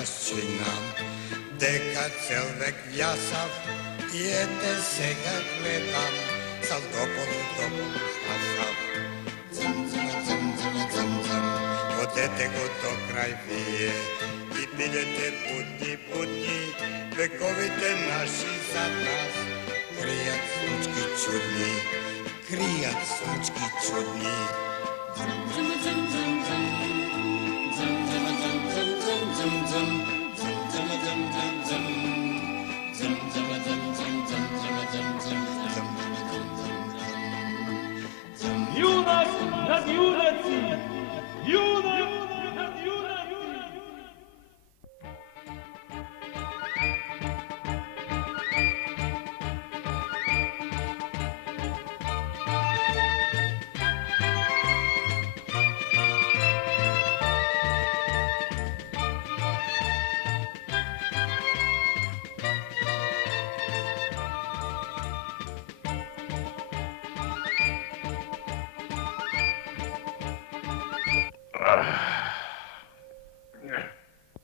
raščinam. Дека цел век вјасав и ете сега гледам, сал дополу стасав. Цм, цм, цм, цм, цм, цм, водете го до крај вие и бидете будни, вековите наши зад нас. Кријат случки чудни, кријат случки чудни. Јунак над јунаци! Јунак над јунаци!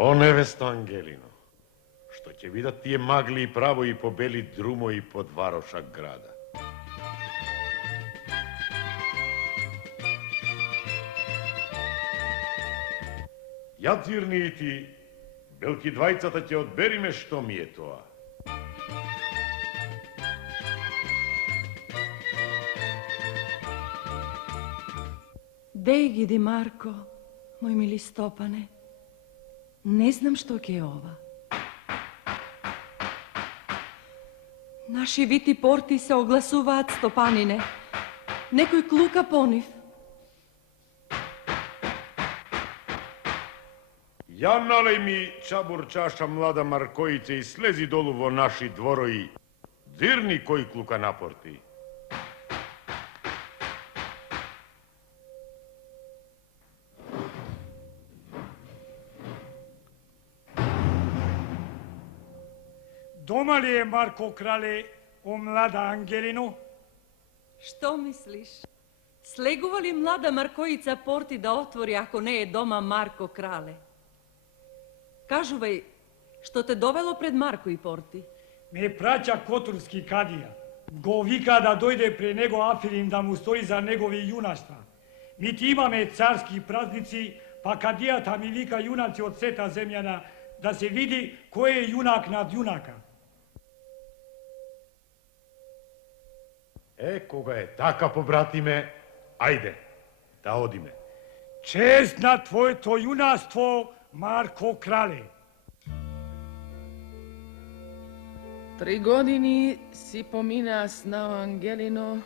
О, невесто Ангелино, што ќе видат тие магли и право и по бели друмои под варошак града. Ја Цирни и ти, белки двајцата ќе одбериме што ми е тоа. Деј ги, Ди Марко, мој мили Стопане. Не знам што ќе е ова. Наши вити порти се огласуваат, Стопанине. Некој клука по нив. Ја налеј ми чабур чаша, млада Маркоице, и слези долу во наши дворои. Дзирни кој клука напорти. Дома ли е Марко Крале, о млада Ангелино? Што мислиш? Слегува ли млада Маркоица порти да отвори ако не е дома Марко Крале? Кажувај, што те довело пред Марко и порти? Ме праќа Котурски кадија. Го вика да дојде при него Афилин да му стори за негови јунаштва. Ми ти имаме царски празници, па кадијата ми вика јунаци од сета земјана да се види кој е јунак над јунака. Кога е така, побратиме, ајде, да одиме. Чест на твоето јунаштво, Марко Крале. 3 години си поминаа с нао Ангелино,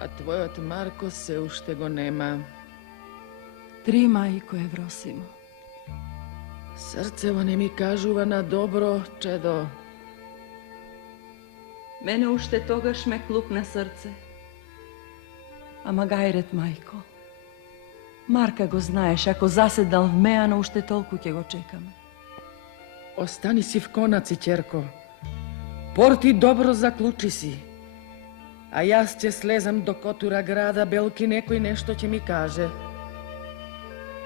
а твојот Марко се уште го нема. 3, мајко Евросимо. Срцево не ми кажува на добро, чедо. Мене уште тогаш ме клукна срце. Ама гајрет, мајко. Марка го знаеш, ако заседнал в Мејано, уште толку ќе го чекаме. Остани си в конаци, ќерко. Порти добро заклучи си. А јас ќе слезам до Котура града, белки некој нешто ќе ми каже.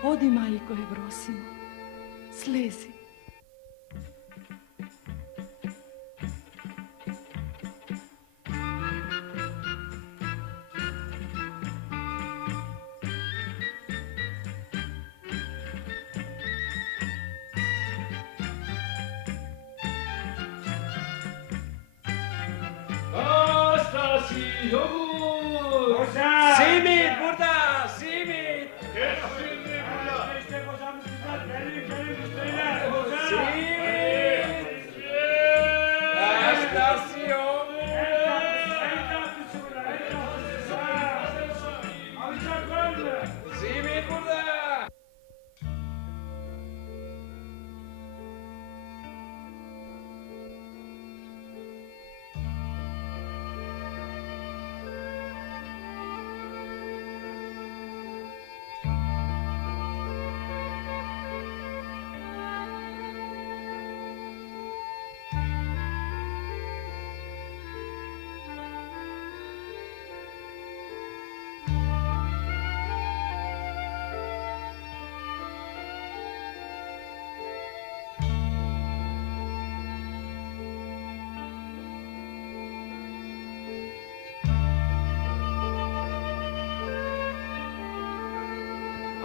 Оди, мајко Евросимо. Слези. Симит, бурда! Симит! Симит, бурда!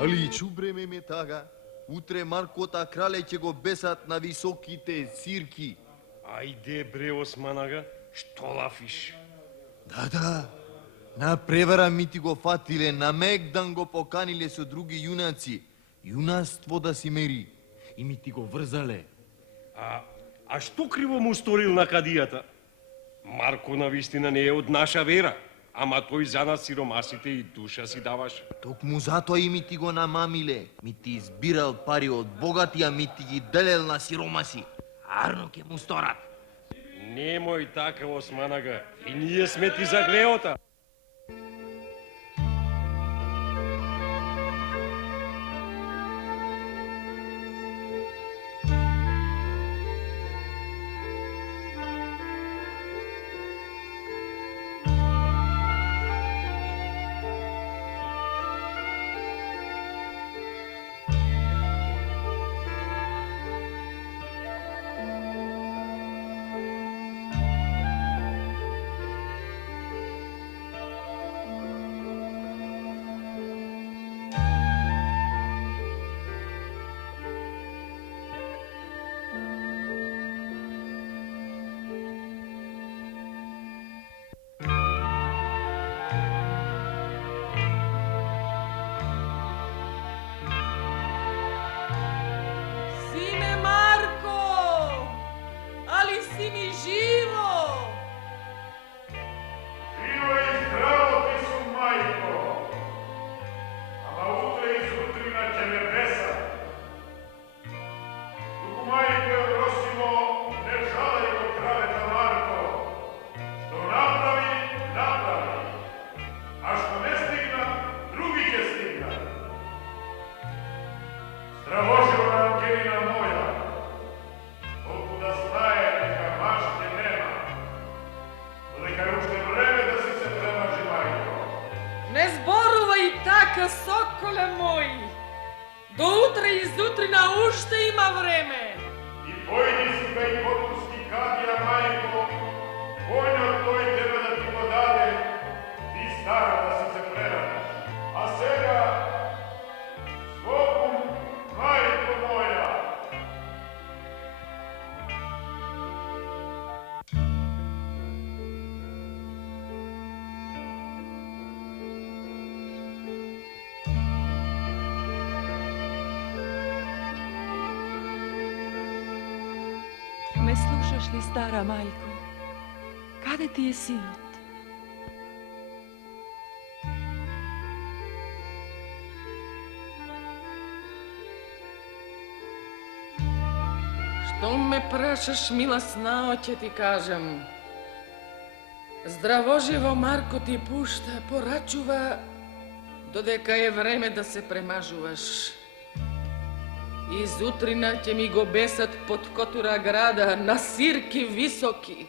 Али чубреме ме тага, утре Маркота крале ќе го бесат на високите сирки. Ајде бре Османага, што лафиш? Да, на превара ми ти го фатиле, на Мегдан го поканиле со други јунаци. Јунаство да си мери. И ми ти го врзале. А што криво му сторил на кадијата? Марко навистина не е од наша вера, ама тој за нас сиромасите и душа си даваш. Токму затоа и ми ти го намамиле. Ми ти избирал пари од богати, а ми ти ги делел на сиромаси. Арно ќе му сторат. Немој така, Османага, и ние сме ти за глеота. Sine Marko, ali si mi živo? Živo i zdravo ti su, majko. Ама утре и сутрина ќе ме бесат. Туку, мајко, просимо, не жалај го кралета Марко. Што направи, направи. А што не стигна, други ќе стигнат. Здравожива Ангелина моја, колку да знае дека маште нема, додека е уште време да си се премажи, мајко. Не зборувај така, соколе мој. До утре и зутрина уште има време. И појди си кај Котурски кадија, мајко, коњот тој тебе да ти го даде, ти стара да си се прерадиш. А сега, скопум, мајко моја. Ме слушаш ли, стара мајко? Каде ти е синот? Што ме прашаш, мила снао, ќе ти кажам. Здравоживо Марко ти пушта, порачува, додека е време да се премажуваш. И зутрина ќе ми го бесат под Котура града на сирки високи.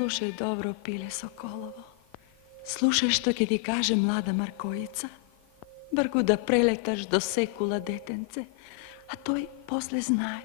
Слушај добро, пиле Соколово. Слушај што ќе ти каже млада Маркоица. Бргу да прелеташ до секула, детенце, а тој после знае.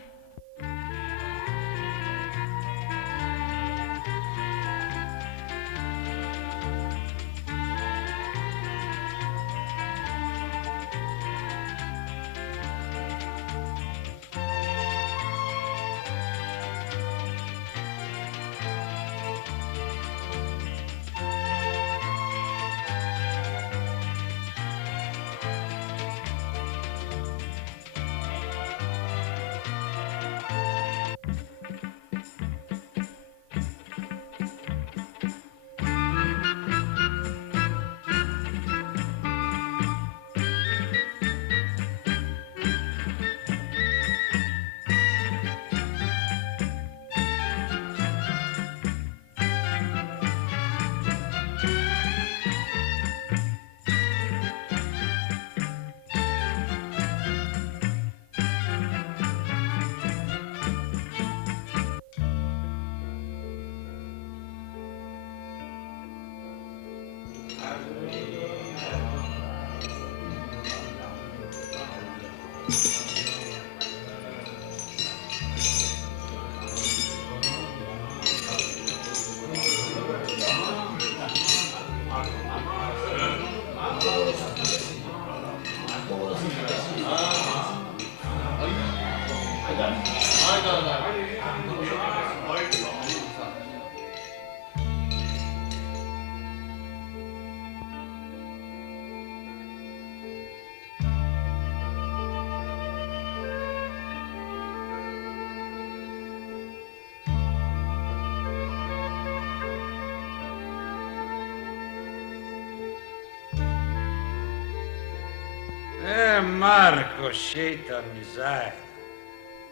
Marko, šeitan mi zajedno.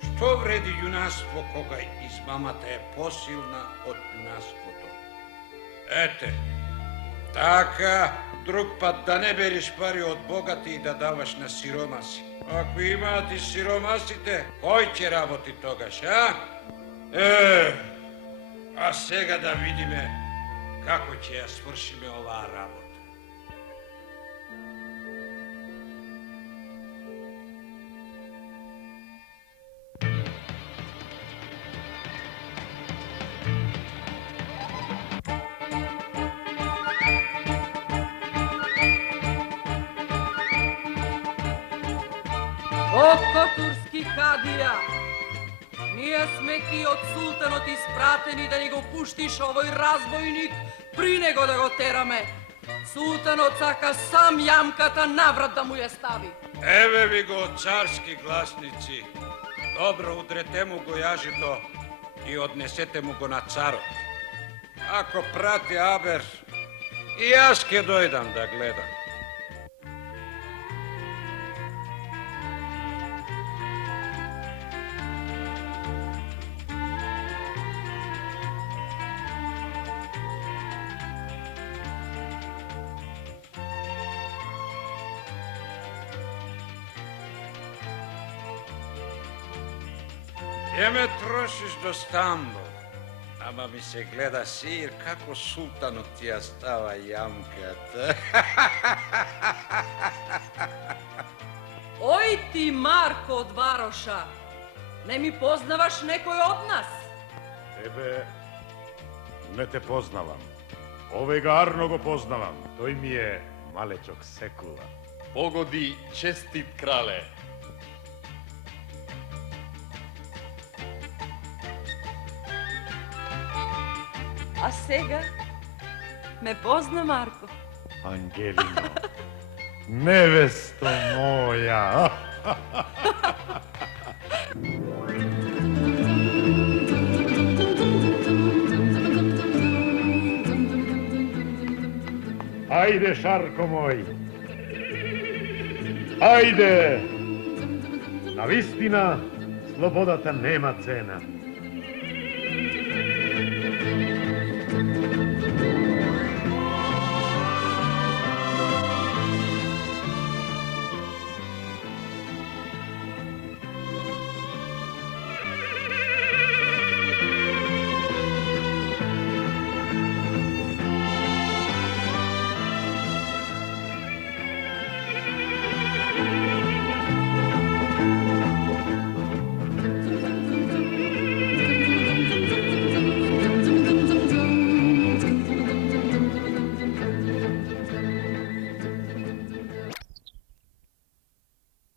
Što vredi junaštvo koga izmamata je posilna od junaštvo to? Ete, taka, drug pat da ne beriš pari od bogati i da davaš na siromasi. Ako imati siromasite, koji će raboti togaš, a? A sega da vidime kako će ja svršime ova rabota. O, Koturski kadija, ние сме ти от султанот испратени да ни го пуштиш овој разбойник при него да го тераме. Султанот сака сам јамката наврат да му ја стави. Еве ви го царски гласници. Добро, удрете му го јажито и однесете му го на царот. Ако прати Абер, и јас ке дојдам да гледам. Ја ме трошиш до Стамбул, ама ми се гледа сир како султанот ти ја става јамката. Ој ти, Марко од Вароша, не ми познаваш некој од нас? Тебе не те познавам. Овеј гарно го познавам. Тој ми е малечок Секула. Погоди, честит крале. А сега ме позна Марко. Ангелино, невесто моја. Ајде, Шарко мој. Ајде. Навистина, слободата нема цена.